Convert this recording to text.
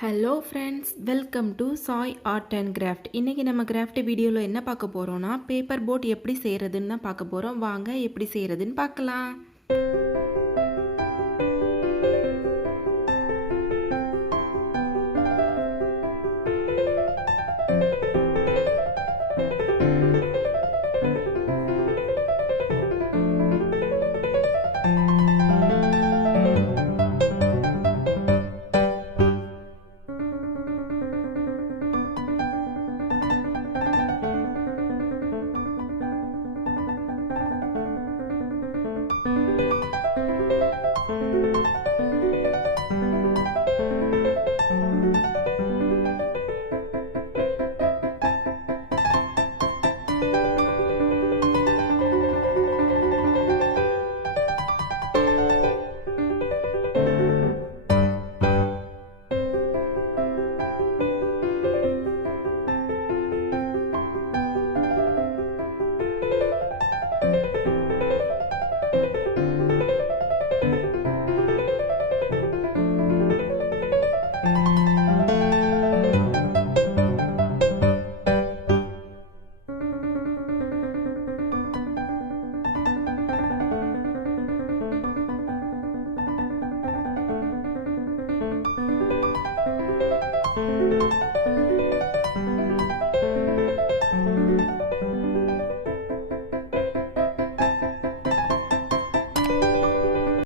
Hello friends, welcome to Sai art and craft. இன்றைக்கி நம்ம craft வீடியோவில் என்ன பார்க்க போகிறோன்னா, பேப்பர் போட் எப்படி செய்கிறதுன்னு தான் பார்க்க போகிறோம். வாங்க எப்படி செய்கிறதுன்னு பார்க்கலாம்.